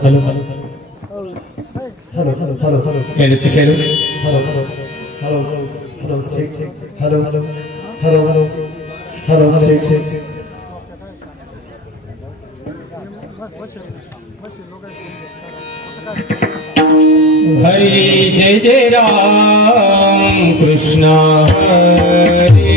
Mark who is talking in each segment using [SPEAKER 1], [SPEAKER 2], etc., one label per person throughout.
[SPEAKER 1] Hello hello hello hello hello hello hello खेळू खेळू hello hello hello hello check check hello hello hello hello hello check check हरी जय जय राम कृष्ण हरे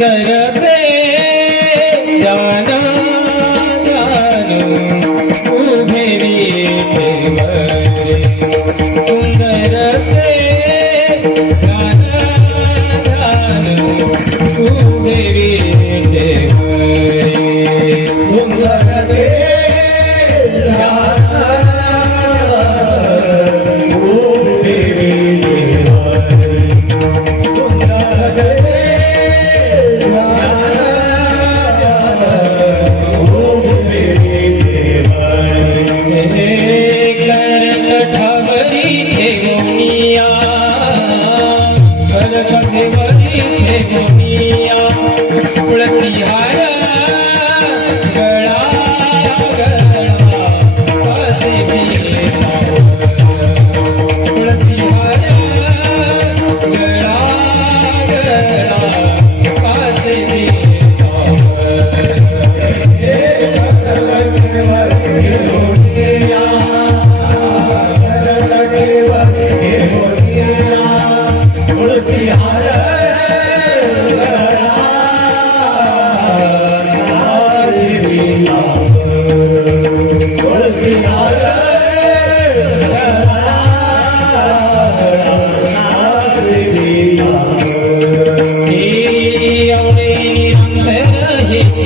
[SPEAKER 1] I'm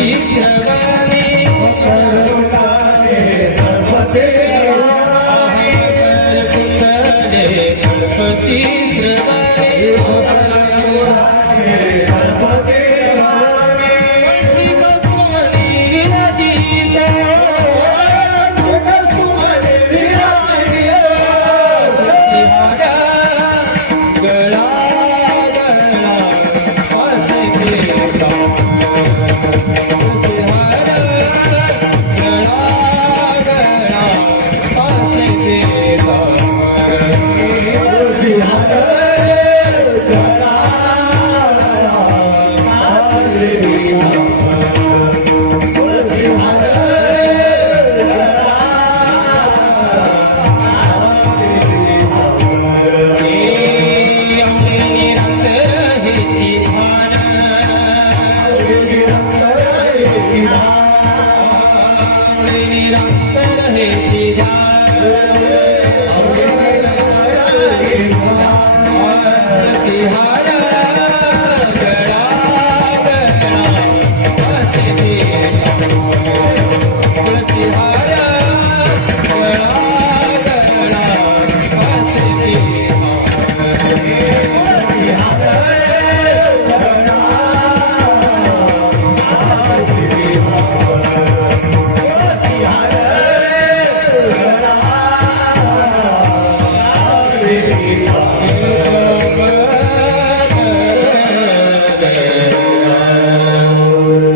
[SPEAKER 1] Yeah.